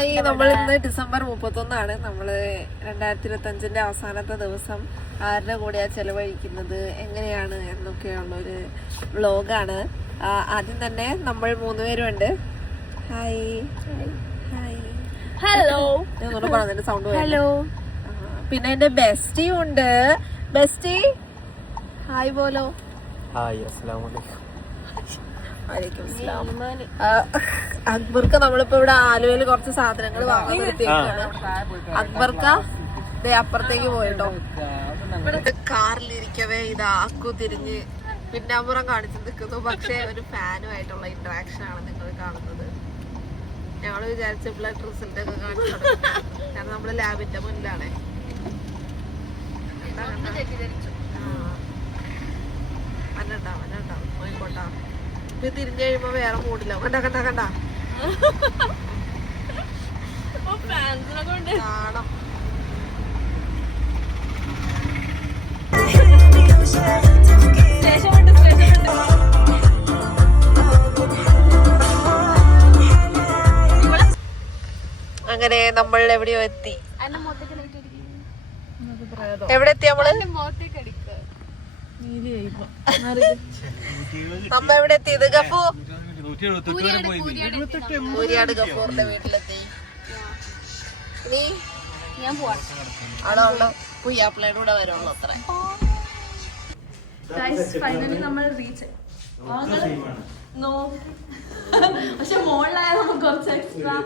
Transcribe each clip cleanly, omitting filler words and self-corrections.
Hi, നമ്മൾ ഇന്ന് December 31 നമ്മള് 2025 അവസാനത്തെ ദിവസം ആരുടെ കൂടെയാ ചെലവഴിക്കുന്നത്, എങ്ങനെയാണ് എന്നൊക്കെയുള്ള ഒരു വ്ലോഗാണ്. ആദ്യം തന്നെ നമ്മൾ 3 പേരുണ്ട്. Hi hi hello. ഞാൻ പറഞ്ഞതിന്റെ സൗണ്ട്. ഹലോ. പിന്നെ എന്റെ ബെസ്റ്റിയും ഉണ്ട്. Bestie hi പോലോ. ഹായ്, അസ്സലാമു അലൈക്കും. അക്ബർക്ക് നമ്മളിപ്പോ ഇവിടെ ആലുവയിൽ കുറച്ച് സാധനങ്ങൾ വാങ്ങാൻ നിർത്തിയേക്കാണ്. അക്ബർക്ക അപ്പുറത്തേക്ക് പോയിട്ടോ. ഇവിടെ കാറിലിരിക്കവേ ഇതാ അക്കു തിരിഞ്ഞ് പിന്നാമ്പുറം കാണിച്ചു നിൽക്കുന്നു. പക്ഷെ ഒരു ഫാനുമായിട്ടുള്ള ഇന്ററാക്ഷൻ ആണ് നിങ്ങൾ കാണുന്നത്. ഞങ്ങള് വിചാരിച്ച ബ്ലഡ് റിസൾട്ട് ഒക്കെ കാണിച്ചു, കാരണം നമ്മള് ലാബിന്റെ മുന്നിലാണേ. വന്നണ്ടാവും പോയിക്കോട്ടാ. ഇത് തിരിഞ്ഞു കഴിയുമ്പോ വേറെ മൂടില്ല. കണ്ട കാണാം. അങ്ങനെ നമ്മൾ എവിടെയോ എത്തി. എവിടെ എത്തി നമ്മള്? നമ്മ എവിടെ എത്തിയത്? ഗഫു കൂരിയാട് ഗഫൂറിന്റെ വീട്ടിലെത്തി. നീ അവിടെ പുയ്യാപ്പിളയുടെ കൂടെ വരുള്ളൂ. അത്ര പക്ഷെ മോളിലായ നമുക്ക് കുറച്ച് എക്സ്ട്രാ.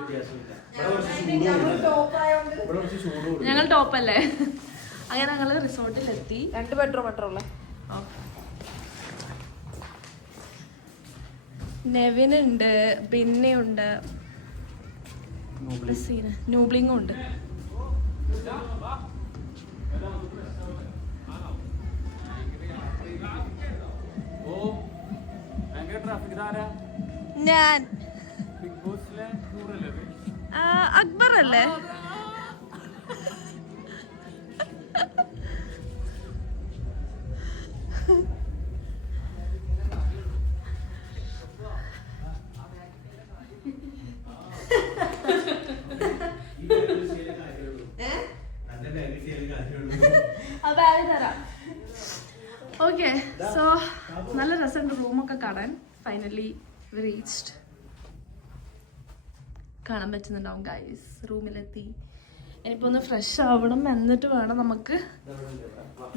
ഞങ്ങൾ ടോപ്പല്ലേ. അങ്ങനെ ഞങ്ങള് റിസോർട്ടിലെത്തി. 2 ബെഡ്റൂം മാത്രമല്ല. നെവിനുണ്ട്, ബിന്നുണ്ട്, നൂബ്ലിങ്ങും ഉണ്ട്. ഞാൻ അക്ബർ അല്ലേ? ഓക്കെ, സോ നല്ല രസമുണ്ട് റൂമൊക്കെ കാണാൻ. Finally reached. കാണാൻ പറ്റുന്നുണ്ടാവും ഗൈസ്. റൂമിലെത്തി. ഇനിയിപ്പോൾ ഒന്ന് ഫ്രഷ് ആവണം, എന്നിട്ട് വേണം നമുക്ക്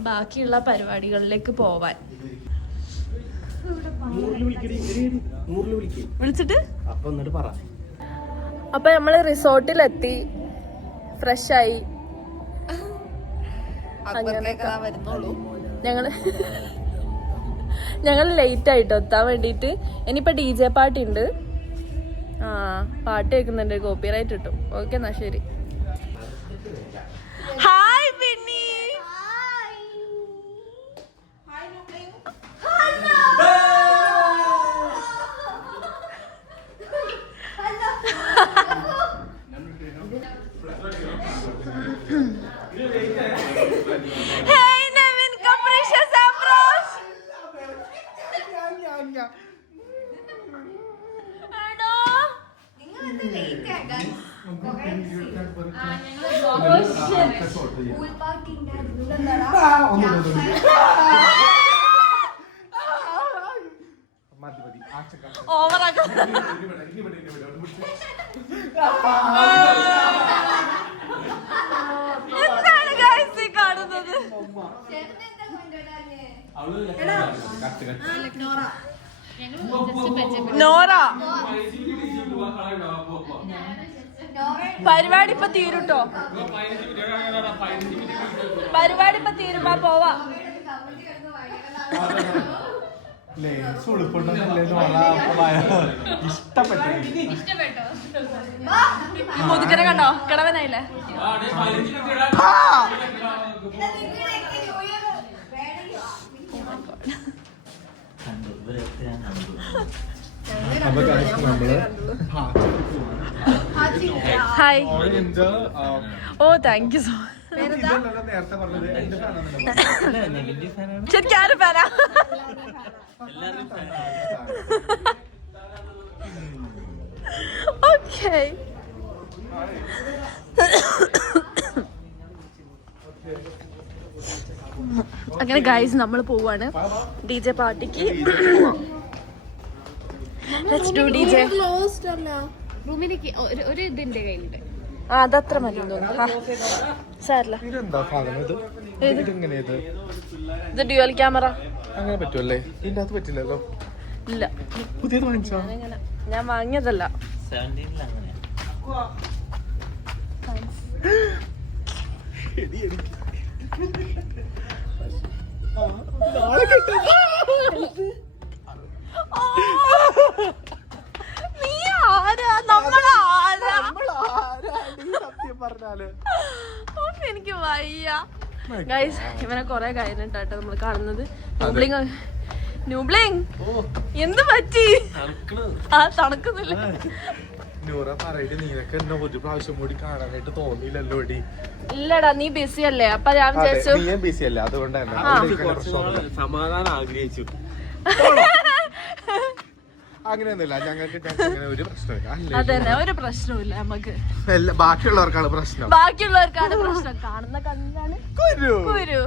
ബാക്കിയുള്ള പരിപാടികളിലേക്ക് പോവാൻ. വിളിച്ചിട്ട് അപ്പൊ നമ്മള് റിസോർട്ടിലെത്തി, ഫ്രഷായി. ഞങ്ങൾ ലേറ്റ് ആയിട്ടോ എത്താൻ വേണ്ടിട്ട്. ഇനിയിപ്പൊ DJ പാർട്ടി ഉണ്ട്. പാട്ട് കേൾക്കുന്നുണ്ട്, കോപ്പിറൈറ്റ് കിട്ടും. ഓക്കെ, എന്നാ ശരി. ഹായ് ബിന്നി. എന്താണ് ഗൈസ് ഈ കാണുന്നത്? നോറ, പരിപാടി ഇപ്പൊ തീരുട്ടോ. പരിപാടി ഇപ്പൊ തീരുമ്പോ പോവാ. മുതുക്കനെ കണ്ടോ? കിടവനായില്ലേ? Hi. Oh, thank you so much. ശരിക്കും ആരും ഫാനാ? Okay. അങ്ങനെ ഗൈസ് നമ്മൾ പോവാണ് DJ പാർട്ടിക്ക്. Let's do DJ. റൂമിലേക്ക് ഒരു ഇതിന്റെ കയ്യിലുണ്ട്. അതത്ര മതി തോന്നുന്നു. സാരല്ല. ഇത് ഡ്യുവൽ ക്യാമറ. അങ്ങനെ പറ്റുമല്ലേ? ഇതിന്റെ അകത്ത് പറ്റില്ലല്ലോ. ഇല്ല, പുതിയത് വാങ്ങിച്ചോ? ഞാൻ വാങ്ങിയതല്ല. നീ ആരാ? എനിക്ക് വയ്യ ഗൈസ്. ഇവനെ കൊറേ കഴിഞ്ഞിട്ടാട്ടോ നമ്മൾ കാണുന്നത്. ന്യൂബ്ലിങ് എന്ത് പറ്റി? ആ തണുക്കുന്നില്ല. ഇല്ലടാ, നീ ബിസി അല്ലേ? അപ്പൊ ഞാൻ വിചാരിച്ചു സമാധാനം ആഗ്രഹിച്ചു. അങ്ങനെയൊന്നുമില്ല, ഞങ്ങൾക്ക് ഒരു പ്രശ്നമില്ല. അതന്നെ, ഒരു പ്രശ്നമില്ല നമുക്ക്. ബാക്കിയുള്ളവർക്കാണ് പ്രശ്നം. ബാക്കിയുള്ളവർക്കാണ് പ്രശ്നം. കാണുന്ന കണ്ണിലാണ് കുരു.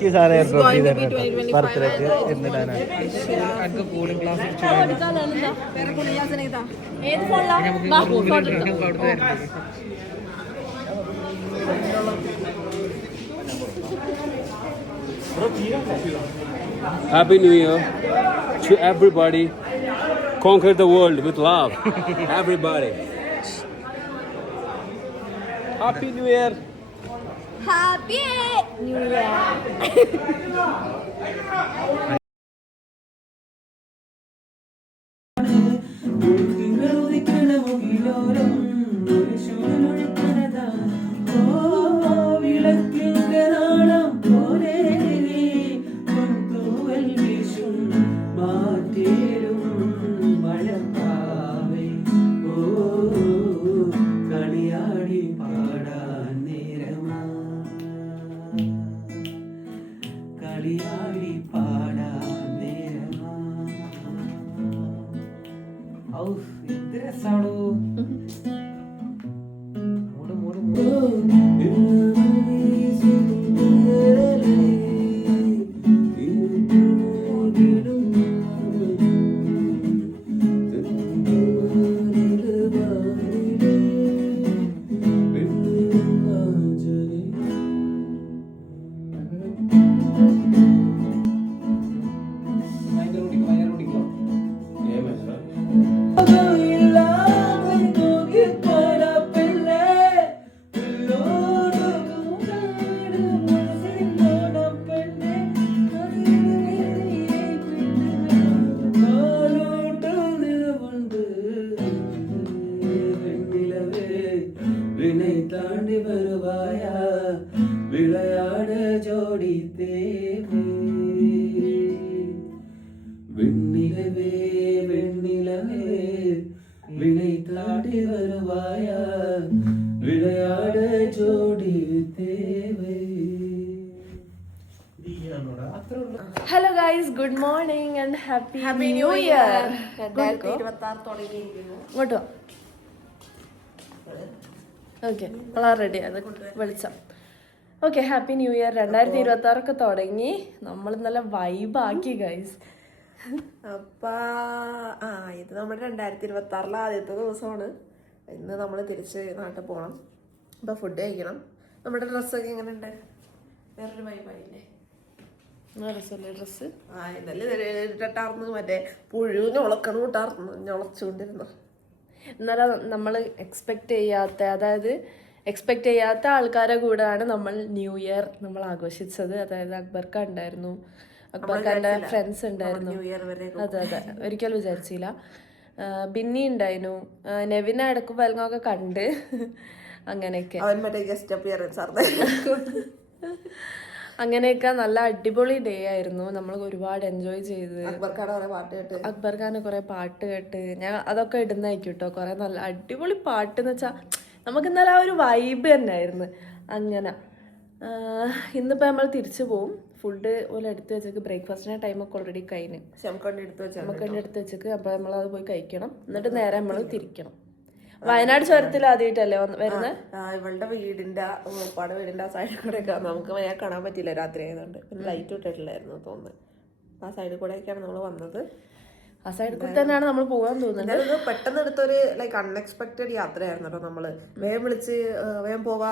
going to be 2025 ഏത് ഫോണിലാ? Happy New Year to everybody. Conquer the world with love. Everybody. Happy New Year. Happy new year. Hello guys, good morning and happy new year. 2026 തുടങ്ങിയിരിക്കുന്നു. ഇങ്ങോട്ടോ. ഓക്കെ, വളരെ റെഡിയാണ് വെളിച്ചം. Okay, happy new year. 2026 തുടങ്ങി. നമ്മൾ നല്ല വൈബാക്കി guys. അപ്പൊ ഇത് നമ്മുടെ 2026 ആദ്യത്തെ ദിവസമാണ്. ഇന്ന് നമ്മൾ തിരിച്ച് നാട്ടിൽ പോകണം. അപ്പൊ ഫുഡ് കഴിക്കണം. നമ്മുടെ ഡ്രസ്സൊക്കെ എങ്ങനെ ഉണ്ട്? വേറൊരു വൈബായില്ലേ? രസമല്ലേ ഡ്രസ്സ്? ഇന്നലെ ഇട്ടാർന്ന് മറ്റേ പുഴുവിന് ഉളക്കണം ഇട്ടാർന്ന് ഞൊളച്ചുകൊണ്ടിരുന്നു. എന്നാലും നമ്മൾ എക്സ്പെക്ട് ചെയ്യാത്ത ആൾക്കാരെ കൂടെയാണ് നമ്മൾ ന്യൂ ഇയർ നമ്മൾ ആഘോഷിച്ചത്. അതായത് അക്ബർക്ക ഉണ്ടായിരുന്നു, അക്ബർക്കാൻ്റെ ഫ്രണ്ട്സ് ഉണ്ടായിരുന്നു. അതെ അതെ, ഒരിക്കലും വിചാരിച്ചില്ല. ബിന്നി ഉണ്ടായിരുന്നു, നെവിന ഇടക്ക് വലങ്ങൊക്കെ കണ്ട് അങ്ങനെയൊക്കെ. അങ്ങനെയൊക്കെ നല്ല അടിപൊളി ഡേ ആയിരുന്നു. നമ്മൾ ഒരുപാട് എൻജോയ് ചെയ്ത്. അക്ബർഖാനെ കുറെ പാട്ട് കേട്ട് ഞാൻ അതൊക്കെ ഇടുന്നതായിരിക്കും കേട്ടോ. കുറെ നല്ല അടിപൊളി പാട്ട് എന്ന് വെച്ചാൽ നമുക്ക് ഇന്നലെ ആ ഒരു വൈബ് തന്നെ ആയിരുന്നു. അങ്ങനെ ഇന്നിപ്പോ നമ്മൾ തിരിച്ചു പോവും. ഫുഡ് പോലെ എടുത്ത് വെച്ചേക്ക്. ബ്രേക്ക്ഫാസ്റ്റിന്റെ ടൈമൊക്കെ ഓൾറെഡി കഴിഞ്ഞ് നമുക്കണ്ടി എടുത്ത് വെച്ചേക്ക്. അപ്പൊ നമ്മളത് പോയി കഴിക്കണം. എന്നിട്ട് നേരെ നമ്മൾ തിരിക്കണം. വയനാട് ചുരത്തിൽ ആദ്യമായിട്ടല്ലേ വരുന്നത്? ഇവളുടെ വീടിന്റെ ഉപ്പാടെ വീടിന്റെ ആ സൈഡിൽ കൂടെ ഒക്കെ നമുക്ക് കാണാൻ പറ്റില്ല രാത്രി ആയതുകൊണ്ട്. പിന്നെ ലൈറ്റ് ഇട്ടിട്ടില്ലായിരുന്നു തോന്നുന്നു. ആ സൈഡിൽ കൂടെ ഒക്കെയാണ് നമ്മൾ വന്നത്. ആ സൈഡിൽ കൂടെ തന്നെയാണ് നമ്മൾ പോകാൻ തോന്നുന്നത്. പെട്ടെന്ന് എടുത്തൊരു ലൈക്ക് അൺഎക്സ്പെക്ടഡ് യാത്രയായിരുന്നു കേട്ടോ. നമ്മള് വേഗം വിളിച്ച് വേഗം പോവാ,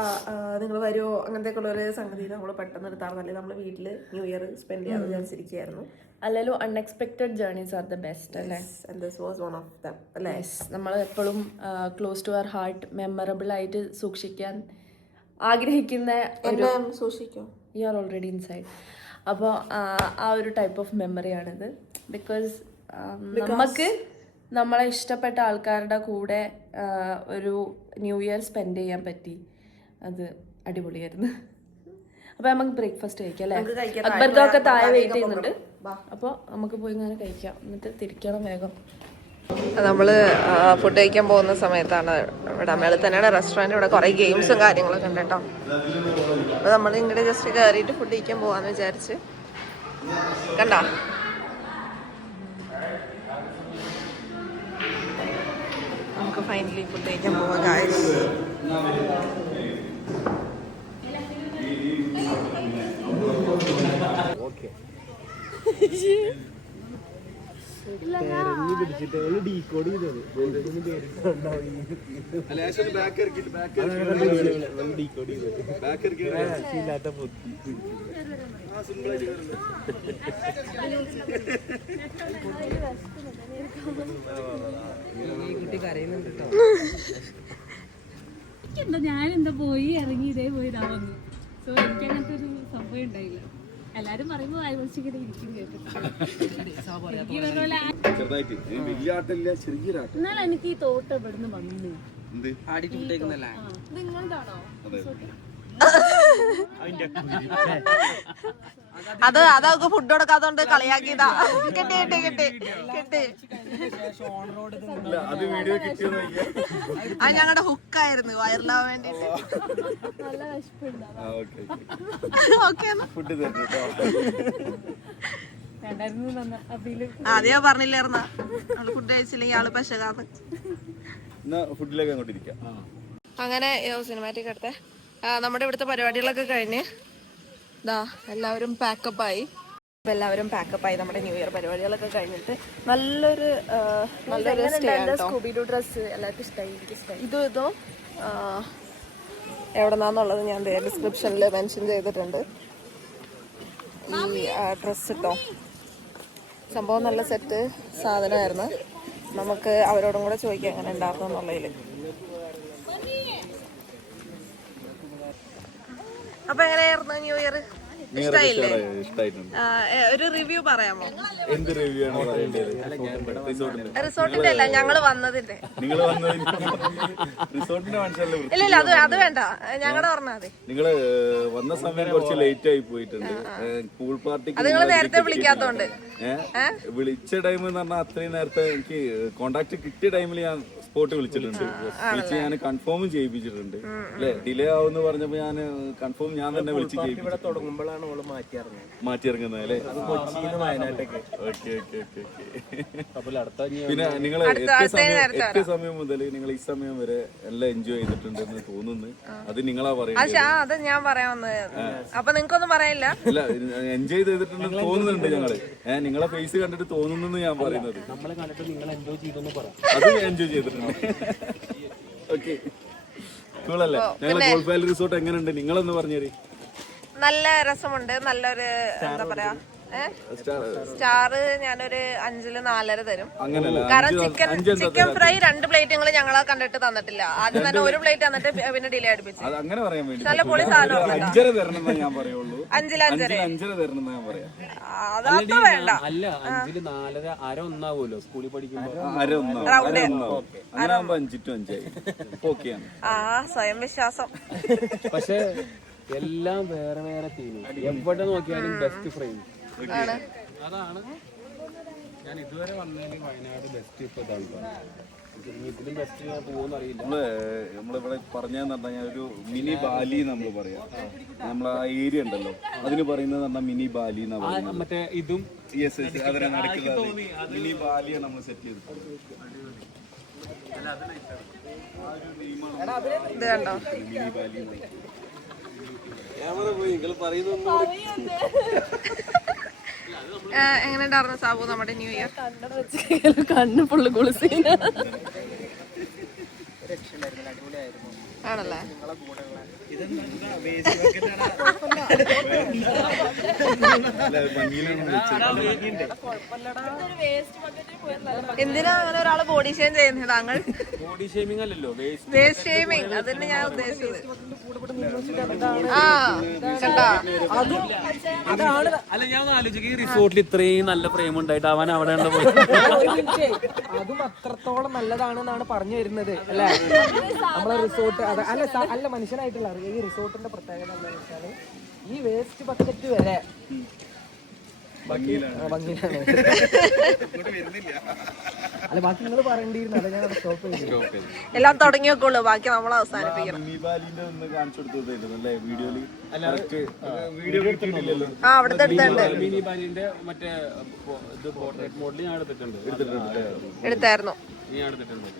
നിങ്ങൾ വരുമോ, അങ്ങനത്തെ ഉള്ള ഒരു സംഗതി നമ്മൾ പെട്ടെന്ന് എടുത്താർന്നല്ലേ. നമ്മൾ വീട്ടില് ന്യൂ ഇയർ സ്പെൻഡ് ചെയ്യാൻ വിചാരിച്ചിരിക്കുകയായിരുന്നു. അല്ലല്ലോ, unexpected journeys are the best അല്ലേ? നമ്മൾ എപ്പോഴും close to our heart, memorable ആയിട്ട് സൂക്ഷിക്കാൻ ആഗ്രഹിക്കുന്ന യു ആർ ഓൾറെഡി ഇൻസൈഡ്. അപ്പോൾ ആ ഒരു ടൈപ്പ് ഓഫ് മെമ്മറിയാണിത്. ബിക്കോസ് നമുക്ക് നമ്മളെ ഇഷ്ടപ്പെട്ട ആൾക്കാരുടെ കൂടെ ഒരു ന്യൂ ഇയർ സ്പെൻഡ് ചെയ്യാൻ പറ്റി. അത് അടിപൊളിയായിരുന്നു. അപ്പൊ നമുക്ക് ബ്രേക്ക്ഫാസ്റ്റ് കഴിക്കാം അല്ലേ? അക്ബർക്കൊക്കെ താഴെ വെയിറ്റ് ചെയ്യുന്നുണ്ട്. അപ്പോൾ നമുക്ക് പോയി ഇങ്ങനെ കഴിക്കാം, എന്നിട്ട് തിരിക്കണം വേഗം. നമ്മള് ഫുഡ് കഴിക്കാൻ പോകുന്ന സമയത്താണ് ഇവിടെ മേളിൽ തന്നെയാണ് റെസ്റ്റോറൻറ്റ്. ഇവിടെ കുറെ ഗെയിംസും കാര്യങ്ങളൊക്കെ ഉണ്ട് കേട്ടോ. അപ്പൊ നമ്മൾ ഇങ്ങോട്ട് ജസ്റ്റ് കയറിയിട്ട് ഫുഡ് കഴിക്കാൻ പോവാന്ന് വിചാരിച്ച്. കണ്ടോ, നമുക്ക് ഫൈനലി ഫുഡ് കഴിക്കാൻ പോവാം ഗായ്സ്. എന്താ ഞാനെന്താ പോയി ഇറങ്ങി ഇതേ പോയി ഇതാ വന്നു. സോ എനിക്ക് അങ്ങനത്തെ ഒരു സംഭവം ഉണ്ടായില്ല. എല്ലാരും പറയുമ്പോ ആയിവച്ചിങ്ങനെ ഇരിക്കും എന്നാൽ എനിക്ക് ഈ തോട്ടം ഇവിടുന്ന് വന്നു. നിങ്ങളുടെയാണോ? അതൊക്കെ ഫുഡ് കൊടുക്കാത്തോണ്ട് കളിയാക്കിയതാ. കിട്ടി കിട്ടി കിട്ടി കിട്ടി. അത് ഞങ്ങളുടെ ഹുക്കായിരുന്നു വൈറലാവാൻ വേണ്ടിട്ട്. നല്ല വിശപ്പുണ്ടാവും. ആദ്യം പറഞ്ഞില്ലായിരുന്ന ആള് ഫുഡ് കഴിച്ചില്ലെങ്കിൽ ആള് പശകാന്ന്. ഫുഡിലേക്ക് അങ്ങോട്ട് ഇരിക്കാം. അങ്ങനെ സിനിമാറ്റിക് എടുത്തേ നമ്മുടെ ഇവിടുത്തെ പരിപാടികളൊക്കെ കഴിഞ്ഞ് ഇതാ എല്ലാവരും പാക്കപ്പായി. എല്ലാവരും പാക്കപ്പായി. നമ്മുടെ ന്യൂ ഇയർ പരിപാടികളൊക്കെ കഴിഞ്ഞിട്ട് നല്ലൊരു സ്റ്റേ ആണ്. സ്കൂബിഡു ഡ്രസ്സ് എല്ലാവർക്കും ഇഷ്ടമായി, എനിക്ക് ഇഷ്ടമായി. ഇതും എവിടെന്നാന്നുള്ളത് ഞാൻ ഡിസ്ക്രിപ്ഷനിൽ മെൻഷൻ ചെയ്തിട്ടുണ്ട്. ഈ ഡ്രസ്സ് ഇട്ടോ സംഭവം നല്ല സെറ്റ് സാധനമായിരുന്നു. നമുക്ക് അവരോടും കൂടെ ചോദിക്കാം എങ്ങനെ ഉണ്ടായിരുന്നു എന്നുള്ളതിൽ. അപ്പൊ എങ്ങനെയായിരുന്നു ന്യൂ ഇയർ? ഇഷ്ടായില്ലേ? ഒരു റിവ്യൂ പറയാമോ? എന്ത് റിവ്യൂ ആണ് പറയേണ്ടത്? റിസോർട്ടിന്റെ അല്ല, ഞങ്ങള് വന്നതിന്റെ. നിങ്ങൾ റിസോർട്ടിന്റെ മനസ്സിലല്ലേ? ഇല്ല അത് വേണ്ട, ഞങ്ങളുടെ പറഞ്ഞാൽ മതി. നിങ്ങള് വന്ന സമയം കുറച്ച് ലേറ്റ് ആയി പോയിട്ടുണ്ട്. പൂൾ പാർട്ടിക്ക് അത് നിങ്ങൾ നേരത്തെ വിളിക്കാത്തോണ്ട്. വിളിച്ച ടൈം എന്ന് പറഞ്ഞാൽ അത്രയും നേരത്തെ എനിക്ക് കോണ്ടാക്ട് കിട്ടിയ ടൈമിൽ ഞാൻ സ്പോട്ട് വിളിച്ചിട്ടുണ്ട്. വിളിച്ച് ഞാൻ കൺഫേമും ചെയ്യിപ്പിച്ചിട്ടുണ്ട്. അല്ലെ ഡിലേ ആവുമെന്ന് പറഞ്ഞപ്പോ ഞാൻ കൺഫേം ഞാൻ തന്നെ വിളിച്ച് തുടങ്ങുമ്പോഴാണ് ഓള് മാറ്റിയിറങ്ങുന്നത് അല്ലേ? കൊച്ചിന്ന് വയനാട്ടൊക്കെ. പിന്നെ നിങ്ങൾ എത്തിയ സമയം മുതൽ നിങ്ങൾ ഈ സമയം വരെ എല്ലാം എൻജോയ് ചെയ്തിട്ടുണ്ടെന്ന് തോന്നുന്നു. അത് നിങ്ങളാ പറയുന്നത്. അത് ഞാൻ പറയാൻ വന്നത്. അപ്പൊ നിങ്ങൾക്കൊന്നും പറയാനില്ല? അല്ല, എൻജോയ് ചെയ്തിട്ടുണ്ടെന്ന് തോന്നുന്നുണ്ട് ഞങ്ങള്. നിങ്ങളെ ഫേസ് കണ്ടിട്ട് തോന്നുന്നു ഞാൻ പറയുന്നത്. നമ്മളെ കണ്ടിട്ട് നിങ്ങൾ എൻജോയ് ചെയ്തെന്ന് പറയാം. അത് എൻജോയ് ചെയ്തിട്ടുണ്ട്. ഓക്കെ, കൂളല്ലേ? ഞങ്ങളെ ഗോൾഫ് വാലി റിസോർട്ട് എങ്ങനെയുണ്ട്? നിങ്ങളൊന്ന് പറഞ്ഞേരി. നല്ല രസമുണ്ട്. നല്ലൊരു എന്താ പറയാ സ്റ്റാറ് ഞാനൊരു 5-ൽ 4.5 തരും. കാരണം ചിക്കൻ ഫ്രൈ 2 പ്ലേറ്റ് ഞങ്ങളെ കണ്ടിട്ട് തന്നിട്ടില്ല. ആദ്യം തന്നെ 1 പ്ലേറ്റ് തന്നിട്ട് പിന്നെ ഡിലേ അടുപ്പിച്ചു. അങ്ങനെ പറയാൻ വേണ്ടി നല്ല പൊളി സാധനം. 5.5 തരണമെന്ന് ഞാൻ പറയുള്ളൂ. 5-ൽ 5.5 തരണമെന്ന് ഞാൻ പറയാം. അതൊക്കെ വേണ്ട. അല്ല 5-ൽ 4.5 അര ഒന്നാവൂലോ സ്കൂളിൽ പഠിക്കുമ്പോ. അങ്ങനെ ആകുമ്പോ 5 to 5 ആയി. ഓക്കെയാണ്. സ്വയം വിശ്വാസം. പക്ഷെ എല്ലാം വേറെ വേറെ തീം. എവിടെ നോക്കിയാലും ബെസ്റ്റ് ഫ്രെയിം അതാണ്. ഞാൻ ഇതുവരെ വന്നതിന് വയനാട് ബെസ്റ്റ് ഇപ്പൊ ഇതിലും ബെസ്റ്റ് ഞാൻ പോകുമെന്ന് അറിയില്ല. നമ്മളിവിടെ പറഞ്ഞതെന്ന് പറഞ്ഞാൽ ഒരു മിനി ബാലി നമ്മൾ പറയാം. നമ്മൾ ആ ഏരിയ ഉണ്ടല്ലോ അതിന് പറയുന്നത് പറഞ്ഞാൽ മിനി ബാലി എന്നാ പറയുന്നത്. മറ്റേ ഇതും അതിനെ നടക്കുന്നത് മിനി ബാലിയാണ് നമ്മൾ സെറ്റ് ചെയ്തത്. ഇത് കണ്ടോ? മിനി ബാലി എങ്ങനെ ഉണ്ടായിരുന്നു സാബു നമ്മുടെ ന്യൂ ഇയർ? കണ്ണ് ഫുള്ള് കുളിസീന ആണല്ലേ? എന്തിനാ അങ്ങനെ ഒരാള് ബോഡി ഷെയിം ചെയ്യുന്നത്? താങ്കൾ ബോഡി ഷേമിംഗ് അല്ലല്ലോ, വേസ്റ്റ് ഷെയിമിങ്. അതന്നെ ഞാൻ ഉദ്ദേശിച്ചത്. കണ്ടാ? അല്ല, ഞാൻ ആലോചിക്കും ഈ റിസോർട്ടിൽ ഇത്രയും നല്ല ഫ്രെയിം ഉണ്ടായിട്ട് അവൻ അവിടെ അതും അത്രത്തോളം നല്ലതാണെന്നാണ് പറഞ്ഞു വരുന്നത് അല്ലെ? നമ്മളെ റിസോർട്ട് അല്ല മനുഷ്യനായിട്ടുള്ള ഈ റിസോർട്ടിന്റെ പ്രത്യേകത എന്താണെന്ന് വെച്ചാല് ഈ വേസ്റ്റ് ബക്കറ്റ് വരെ ഭംഗിയിലാണ്. അല്ല ബാക്കി നിങ്ങൾ പറയേണ്ടിയിരുന്നു. അതെ, ഞാൻ സ്റ്റോപ്പ് ചെയ്തു. എല്ലാം തുടങ്ങി വെക്കുള്ളൂ, ബാക്കി നമ്മൾ അവസാനിപ്പിക്കണം. അവിടുത്തെ മിനി ബാലിന്റെ മറ്റേ ഇത് പോർട്രേറ്റ് മോഡൽ ഞാൻ എടുത്തിട്ടുണ്ട്. എടുത്തായിരുന്നു. ഞാൻ എടുത്തിട്ടുണ്ട്.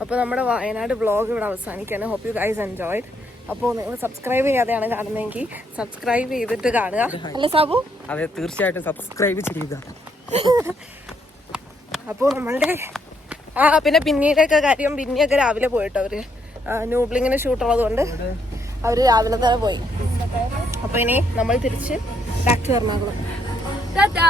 അപ്പോൾ നമ്മുടെ വയനാട് വ്ളോഗ് ഇവിടെ അവസാനിക്കുകയാണ്. Hope you guys enjoyed. അപ്പോൾ നിങ്ങൾ സബ്സ്ക്രൈബ് ചെയ്യാതെയാണ് കാണുന്നതെങ്കിൽ സബ്സ്ക്രൈബ് ചെയ്തിട്ട് കാണുക. അല്ലേ സാബു? അതെ, തീർച്ചയായിട്ടും സബ്സ്ക്രൈബ് ചെയ്യുക. അപ്പോൾ നമ്മളുടെ പിന്നെ പിന്നീടൊക്കെ കാര്യം, പിന്നെയൊക്കെ രാവിലെ പോയിട്ടോ അവര് ന്യൂബ്ലിങ്ങിന് ഷൂട്ടുള്ളത് കൊണ്ട് അവര് രാവിലെ തന്നെ പോയി. അപ്പോൾ ഇനി നമ്മൾ തിരിച്ച് ബാക്ക് ടു എറണാകുളം. ടാറ്റാ.